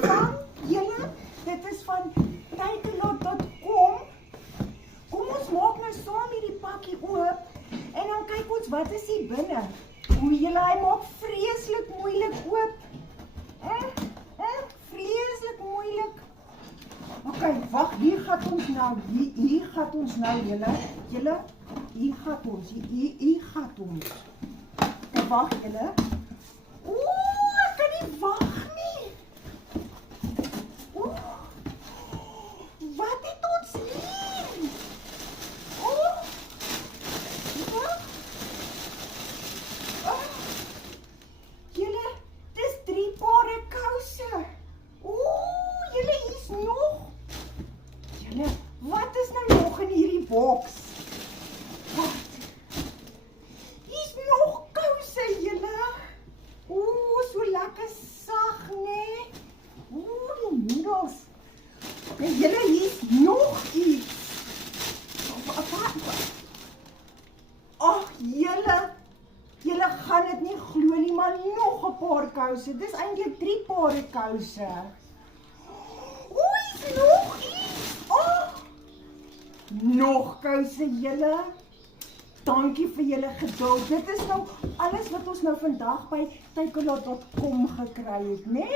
van, julle, dit is van takealot.com. Kom ons maak nou saam hierdie pakkie oop en dan kyk ons wat is hier binne. Hoe julle, hy maak vreeslik moeilik oop. Vreeslik moeilik. Ok, wag, hier gaan ons nou, hier gaan ons nou, julle, hier gaan ons, hier gaan ons. En wag, julle. Oeh, ek kan nie wag nie. Oeh, wat het ons hier? Oeh, wat? Julle, dis 3 pare kouse. Oeh, julle, hier's nog. Julle, wat is nou nog in hierdie boks? Wat? Hier's nog kouse, julle. Oeh, so lekker sag, nee. Oeh, die noedels. En julle, hier's nog iets. Ag, julle gaan dit nie glo nie, maar nog 'n paar kouse. Dis eintlik 3 pare kouse. Oeh, hier's nog iets. Oh, nog kouse, julle. Dankie vir julle geduld. Dit is nou alles wat ons nou vandag by takealot.com gekry het, né?